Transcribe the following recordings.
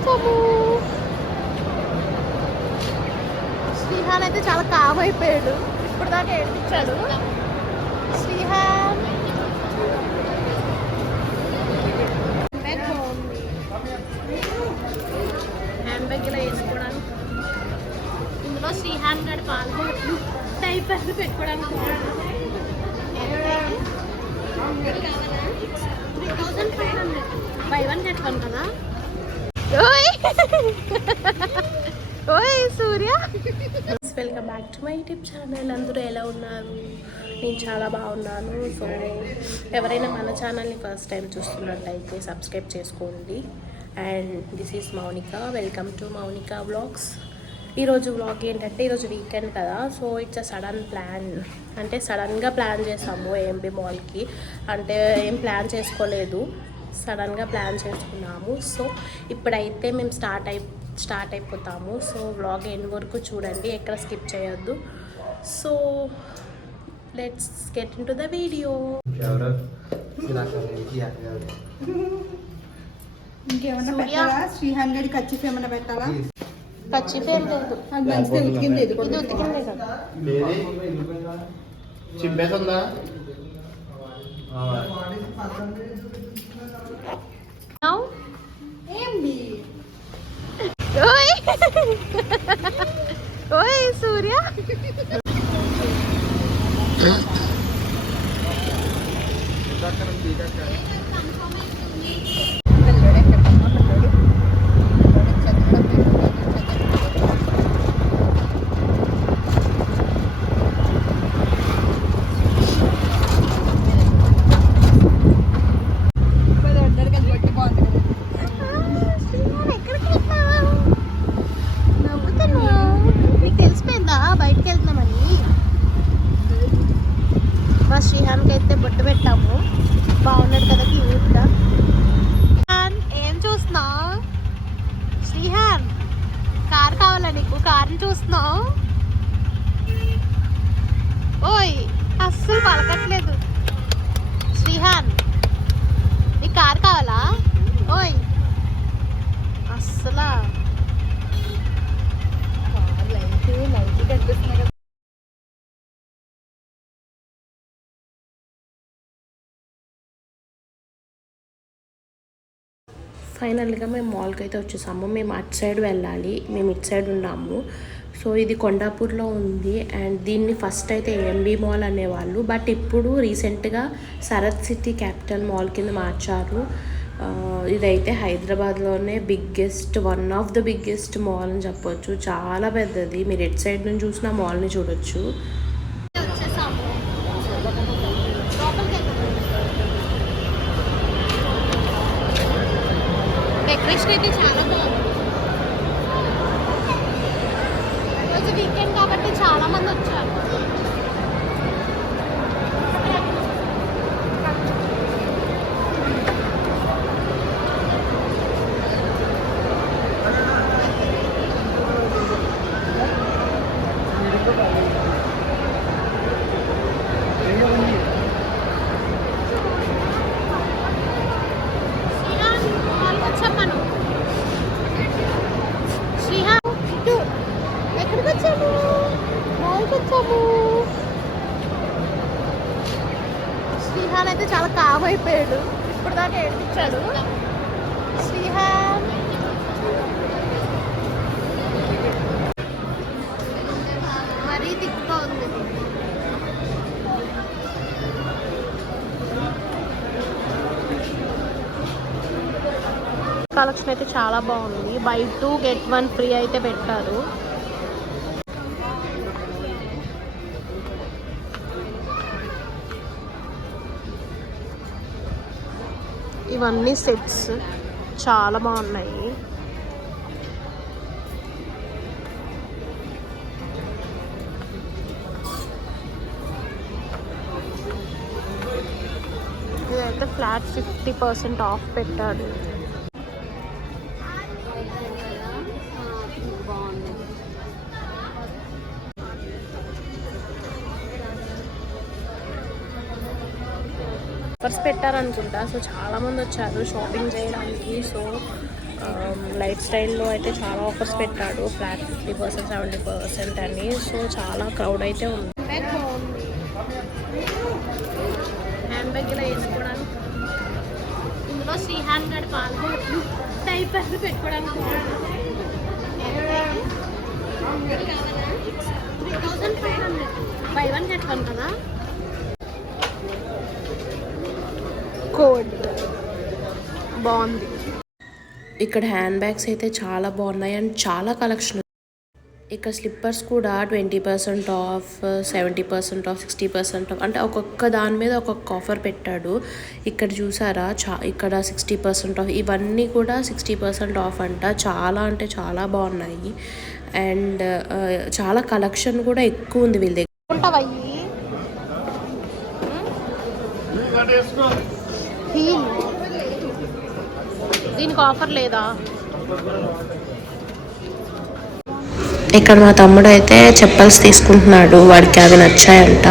వచ్చాము. శ్రీహాన్ అయితే చాలా కామ్ అయిపోయాడు. ఇప్పుడు దాకా ఏడిపించాడు. శ్రీహాన్ హ్యాండ్ బ్యాగ్ ఇలా వేసుకోవడానికి, ఇందులో శ్రీహాన్ గడి పాలు డైపర్లు పెట్టుకోవడానికి 3500 బై 1 గెట్ 1 కదా. ఓయ్ Surya, welcome back to my YouTube channel. అందరూ ఎలా ఉన్నారు? నేను చాలా బాగున్నాను. సో ఎవరైనా మన ఛానల్ని ఫస్ట్ టైం చూస్తున్నట్టయితే సబ్స్క్రైబ్ చేసుకోండి. And this is Mounika. Welcome to Mounika vlogs. ఈరోజు వ్లాగ్ ఏంటంటే, ఈరోజు వీకెండ్ కదా. So it's a sudden plan. అంటే సడన్గా ప్లాన్ చేసాము ఏఎంబి మాల్కి. అంటే ఏం ప్లాన్ చేసుకోలేదు, సడన్గా ప్లాన్ చేసుకున్నాము. సో ఇప్పుడైతే మేము స్టార్ట్ అయిపోతాము. సో వ్లాగ్ ఎండ్ వరకు చూడండి, ఎక్కడ స్కిప్ చేయొద్దు. So let's get in to the video. ఇంకేమన్నా పెట్టాలా? శ్రీహాన్ గడి కచ్చిఫ్ ఏమన్నా పెట్టాలా? కచ్చిఫ్ ఏం లేదు, అది మంచిదే, ఉతికింది. ఇది ఇది ఉతికిందే కదా. చింపేస్తుందా? ఓయ్ సూర్య, శ్రీహాన్కి అయితే బొట్టు పెట్టాము. బాగున్నాడు కదా క్యూట్గా. ఏం చూస్తున్నావు శ్రీహాన్? కార్ కావాలా నీకు? కార్ని చూస్తున్నావు? ఓయ్ అస్సలు పలకట్లేదు శ్రీహాన్. నీకు కార్ కావాలా? ఓయ్ అస్సలా లైట్ కనిపిస్తున్నాయి కదా. ఫైనల్గా మేము మాల్కి అయితే వచ్చేసాము. మేము అటు సైడ్ వెళ్ళాలి, మేము ఇటు సైడ్ ఉన్నాము. సో ఇది కొండాపూర్లో ఉంది. అండ్ దీన్ని ఫస్ట్ అయితే ఏఎంబి మాల్ అనేవాళ్ళు, బట్ ఇప్పుడు రీసెంట్గా సరత్ సిటీ క్యాపిటల్ మాల్ కింద మార్చారు. ఇదైతే హైదరాబాద్లోనే one of the biggest mall అని చెప్పొచ్చు. చాలా పెద్దది. మీరు ఎటు సైడ్ నుంచి చూసినా మాల్ని చూడొచ్చు. డెకరేషన్ అయితే చాలా బాగుంది. ఈరోజు వీకెండ్ కాబట్టి చాలా మంది వచ్చారు. శ్రీహాన్ అయితే చాలా కామ్ అయిపోయాడు. ఇప్పుడు దాకా ఏడిపించాడు. శ్రీహాన్ మరీ దిక్కుగా ఉంది. కలెక్షన్ అయితే చాలా బాగుంది. బై 2 get 1 ఫ్రీ అయితే పెట్టారు. ఇవన్నీ సెట్స్ చాలా బాగున్నాయి. ఇదైతే ఫ్లాట్ 50% ఆఫ్ పెట్టాడు. ఆఫర్స్ పెట్టారనుకుంటా. సో చాలామంది వచ్చారు షాపింగ్ చేయడానికి. సో లైఫ్ స్టైల్లో అయితే చాలా ఆఫర్స్ పెట్టాడు, ఫ్లాట్ 50% 70% అని. సో చాలా క్రౌడ్ అయితే ఉంది. హ్యాండ్ బ్యాగ్ ఇలా వేసుకోవడానికి, ఇందులో శ్రీ హ్యాండ్ గడ్ పాలు టైప్ అది పెట్టుకోవడానికి 3500 బై 1 గెట్ 1 కదా. కోడ్ బాగుంది. ఇక్కడ హ్యాండ్ బ్యాగ్స్ అయితే చాలా బాగున్నాయి అండ్ చాలా కలెక్షన్. ఇక్కడ స్లిప్పర్స్ కూడా 20% ఆఫ్, 70% ఆఫ్, 60% ఆఫ్, అంటే ఒక్కొక్క దాని మీద ఒక్కొక్క ఆఫర్ పెట్టాడు. ఇక్కడ చూసారా, ఇక్కడ 60% ఆఫ్, ఇవన్నీ కూడా 60% ఆఫ్ అంట. చాలా అంటే చాలా బాగున్నాయి అండ్ చాలా కలెక్షన్ కూడా ఎక్కువ ఉంది వీళ్ళ దగ్గర. దీనికి ఆఫర్ లేదా? ఇక్కడ మా తమ్ముడు అయితే చెప్పల్స్ తీసుకుంటున్నాడు, వాడికి అవి నచ్చాయంట.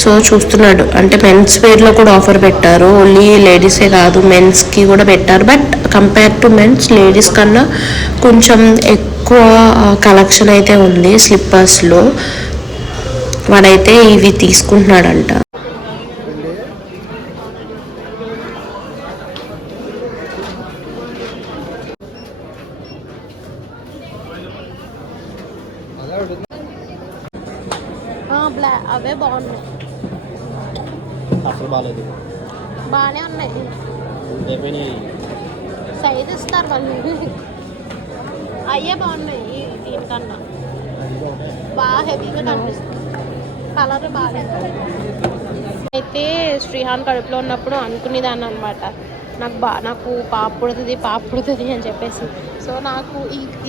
సో చూస్తున్నాడు, అంటే మెన్స్ వేర్లో కూడా ఆఫర్ పెట్టారు, ఓన్లీ లేడీసే కాదు మెన్స్కి కూడా పెట్టారు. But compare to mens ladies కన్నా కొంచెం ఎక్కువ కలెక్షన్ అయితే ఉంది స్లిప్పర్స్లో. వాడైతే ఇవి తీసుకుంటున్నాడంట. అవే బాగున్నాయి, అసలు బాగాలేదు. బాగానే ఉన్నాయి, సైజ్ ఇస్తారు వాళ్ళు. అయ్యే బాగున్నాయి దీనికన్నా, బాగా హెవీగా కనిపిస్తుంది, కలర్ బాగాలేదు. అయితే శ్రీహాన్ కడుపులో ఉన్నప్పుడు అనుకునేదాన్ని అనమాట, నాకు పాప పుడుతుంది అని చెప్పేసి. సో నాకు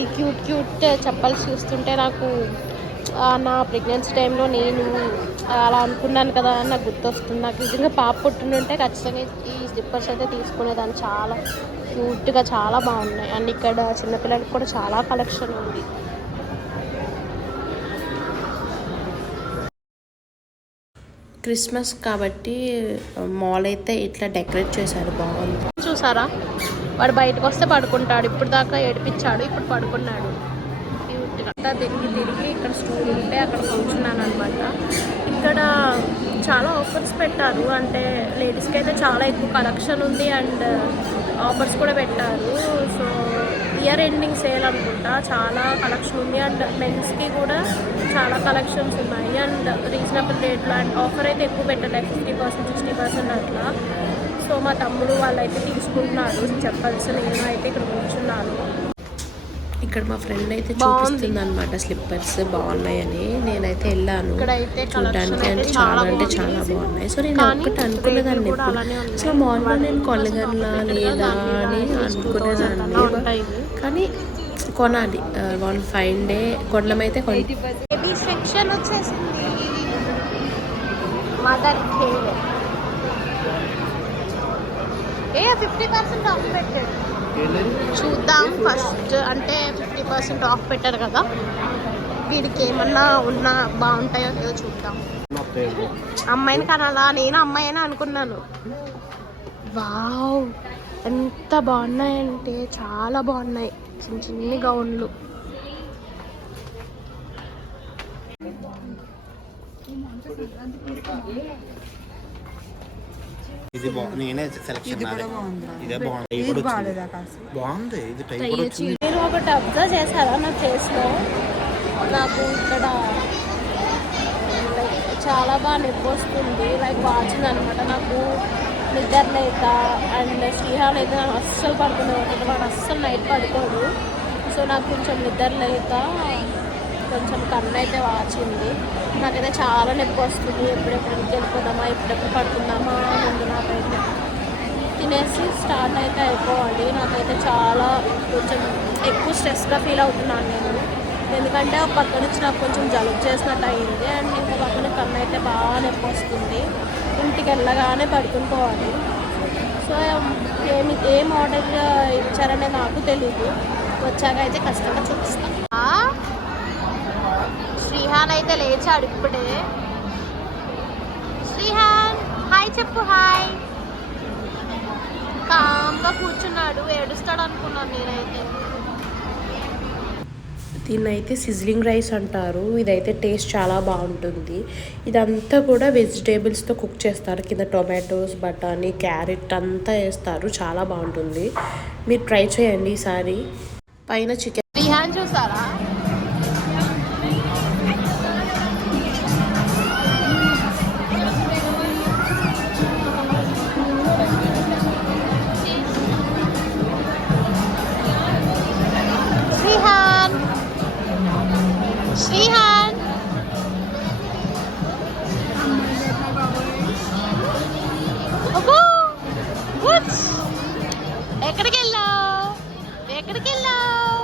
ఈ క్యూట్ చెప్పల్స్ చూస్తుంటే నాకు నా ప్రెగ్నెన్సీ టైంలో నేను అలా అనుకున్నాను కదా అని నాకు గుర్తొస్తుంది. నాకు నిజంగా పాప పుట్టినుంటే ఖచ్చితంగా ఈ స్లిప్పర్స్ అయితే తీసుకునేదాన్ని. చాలా క్యూట్గా చాలా బాగున్నాయి అండ్ ఇక్కడ చిన్నపిల్లలకి కూడా చాలా కలెక్షన్ ఉంది. క్రిస్మస్ కాబట్టి మాల్ అయితే ఇట్లా డెకరేట్ చేశారు, బాగుంది. చూసారా, వాడు బయటకు వస్తే పడుకుంటాడు, ఇప్పుడు దాకా ఏడిపించాడు, ఇప్పుడు పడుకున్నాడు. తిరిగి ఇక్కడ స్కూల్ ఉంటే అక్కడ కూర్చున్నాను అనమాట. ఇక్కడ చాలా ఆఫర్స్ పెట్టారు, అంటే లేడీస్కి అయితే చాలా ఎక్కువ కలెక్షన్ ఉంది అండ్ ఆఫర్స్ కూడా పెట్టారు. సో ఇయర్ ఎండింగ్ సేల్ అనుకుంటా, చాలా కలెక్షన్ ఉంది అండ్ మెన్స్కి కూడా చాలా కలెక్షన్స్ ఉన్నాయి అండ్ రీజనబుల్ రేట్లో. అండ్ ఆఫర్ అయితే ఎక్కువ పెట్టలేదు, 50% 60% అట్లా. సో మా తమ్ముడు వాళ్ళైతే తీసుకుంటున్నారు చెప్పాల్సి, నేను అయితే ఇక్కడ కూర్చున్నాను. ఇక్కడ మా ఫ్రెండ్ అయితే చూపిస్తుంది అనమాట స్లిప్పర్స్ బాగున్నాయని. నేనైతే వెళ్ళాను చూడడానికి, అంటే చాలా బాగున్నాయి. సో నేను ఒక్కటి అనుకునేదాన్ని, సో మార్నింగ్ నేను కొనగలనా లేదా అని అనుకునేదాన్ని, కానీ కొనాలి. 1 ఫైన్ డే కొనడం అయితే సెక్షన్ వచ్చేసింది. మదర్ 50% ఆఫ్ పెట్టాడు. చూద్దాం ఫస్ట్, అంటే 50% ఆఫ్ పెట్టారు కదా, వీడికి ఏమన్నా ఉన్నా బాగుంటాయో లేదో చూద్దాం. అమ్మాయిని కనాలా, నేను అమ్మాయి అని అనుకున్నాను. వావ్, ఎంత బాగున్నాయంటే చాలా బాగున్నాయి, చిన్ని గౌన్లు. ఇది నేనే సెలెక్షన్ ఇదే బాగుంది, ఇది టైప్ కూడా వచ్చింది. మీరు ఒకటి అబ్జర్వ్ చేశారా నా ఫేస్లో? నాకు ఇక్కడ చాలా బాగా నొప్పి వస్తుంది, లైక్ వాచింగ్ అనమాట. నాకు నిద్ర లేక అండ్ శ్రీహాన్ అయితే నాకు అస్సలు పడుకునేవాడు, వాడు అస్సలు నైట్ పడుకోడు. సో నాకు కొంచెం నిద్ర లేక కొంచెం కన్ను అయితే వాచింది. నాకైతే చాలా నొప్పి వస్తుంది, ఎప్పుడెప్పుడు వెళ్ళిపోదామా, ఎప్పుడెప్పుడు పడుకుందామా ముందు. నాకైతే తినేసి స్టార్ట్ అయితే అయిపోవాలి. నాకైతే చాలా కొంచెం ఎక్కువ స్ట్రెస్గా ఫీల్ అవుతున్నాను నేను, ఎందుకంటే ఒక పక్క నుంచి నాకు కొంచెం జలుబు చేసినట్టు అయింది అండ్ ఇంకో పక్కన కన్ను అయితే బాగా నొప్పి వస్తుంది. ఇంటికి వెళ్ళగానే పడుకుని పోవాలి. సో ఏం ఆర్డర్ ఇచ్చారనే నాకు తెలీదు, వచ్చాక అయితే కష్టంగా చూపిస్తాను. శ్రీహాన్ అయితే లేచాడు ఇప్పుడే. శ్రీహాన్ హాయ్ చెప్పు, హాయ్. కామ్ సైలెంట్గా కూర్చున్నాడు, ఏడుస్తాడు అనుకున్నాను నేనైతే. దీన్ని అయితే సిజ్లింగ్ రైస్ అంటారు. ఇదైతే టేస్ట్ చాలా బాగుంటుంది. ఇదంతా కూడా వెజిటేబుల్స్తో కుక్ చేస్తారు. కింద టొమాటోస్, బఠానీ, క్యారెట్ అంతా వేస్తారు. చాలా బాగుంటుంది. మీరు ట్రై చేయండి ఈసారి. పైన చికెన్ రిహాన్ చూసారా? శ్రీహాన్ ఎక్కడికి వెళ్ళావు? ఎక్కడికి వెళ్ళావు?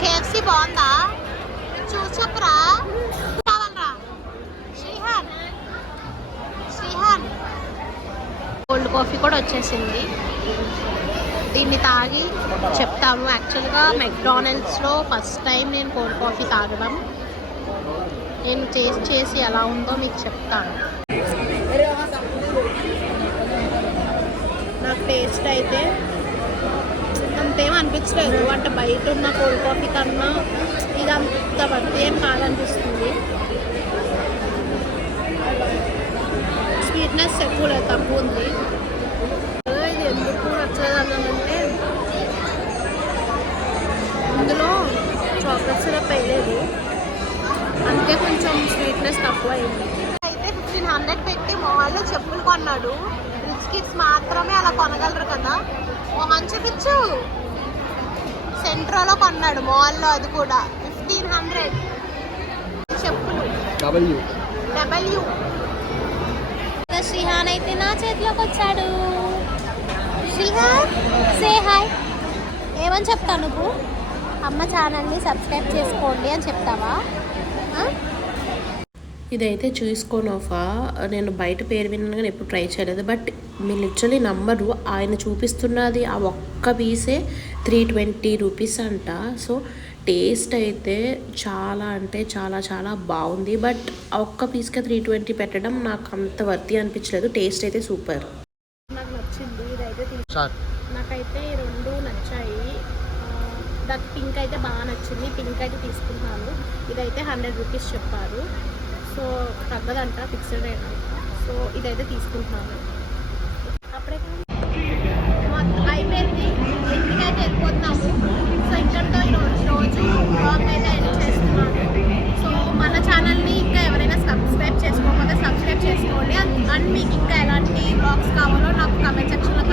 కేఎఫ్సి బాగుందా? చూసి చెప్పురా. కోల్డ్ కాఫీ కూడా వచ్చేసింది. దీన్ని తాగి చెప్తాము. యాక్చువల్గా మెక్డానల్డ్స్లో ఫస్ట్ టైం నేను కోల్డ్ కాఫీ తాగడం. నేను టేస్ట్ చేసి ఎలా ఉందో మీకు చెప్తాను. నాకు టేస్ట్ అయితే అంతేం అనిపించలేదు. అంటే బయట ఉన్న కోల్డ్ కాఫీ కన్నా ఇది అంత వర్త్ ఏం కాదనిపిస్తుంది. స్వీట్నెస్ ఎక్కువ లేదు, తక్కువ ఉంది. ఇది ఎందుకు నచ్చలేదు అన్నానంటే ఇందులో చాక్లెట్ సిరప్ వేయలేదు, అంతే కొంచెం స్వీట్నెస్ తక్కువ అయింది. అయితే 1500 పెట్టి మాల్లో చెప్పులు కొన్నాడు. రిచ్ కిడ్స్ మాత్రమే అలా కొనగలరు కదా. మొహం చూపించు. సెంట్రోలో కొన్నాడు మాల్లో, అది కూడా 1500 చెప్పులు. డబ్ల్యూ. శ్రీహాన్ అయితే నా చేతిలోకి వచ్చాడు. Shrihan say hi. ఏమని చెప్తావు నువ్వు? అమ్మ ఛానల్ని సబ్స్క్రైబ్ చేసుకోండి అని చెప్తావా? ఇదైతే చూసుకోనోఫా. నేను బయట పేరు విన్నాను కానీ ఎప్పుడు ట్రై చేయలేదు. బట్ మీరు లిటరలీ నమ్మరు, ఆయన చూపిస్తున్నది ఆ ఒక్క పీసే 320 రూపీస్ అంట. సో టేస్ట్ అయితే చాలా అంటే చాలా చాలా బాగుంది. బట్ ఆ ఒక్క పీస్కే 320 పెట్టడం నాకు అంత వర్తి అనిపించలేదు. టేస్ట్ అయితే సూపర్. నాకు నచ్చింది ఇదైతే. నాకైతే ఈ రెండు నచ్చాయి. నాకు పింక్ అయితే బాగా నచ్చింది. పింక్ అయితే తీసుకుంటాను. ఇదైతే 100 రూపీస్ చెప్పారు. సో తగ్గదంట, ఫిక్స్డ్ రేట్ అంట. సో ఇదైతే తీసుకుంటున్నాను. అప్పుడే అయిపోయింది. ఇంటికైతే వెళ్ళిపోతున్నాము. సో ఇక్కడితో రోజు బ్లాగ్ అయితే ఎండ్ చేస్తున్నాను. సో మన ఛానల్ని ఇంకా ఎవరైనా సబ్స్క్రైబ్ చేసుకోకపోతే సబ్స్క్రైబ్ చేసుకోండి. అండ్ మీకు ఇంకా ఎలాంటి బ్లాగ్స్ కావాలో నాకు కమెంట్ సెక్షన్లో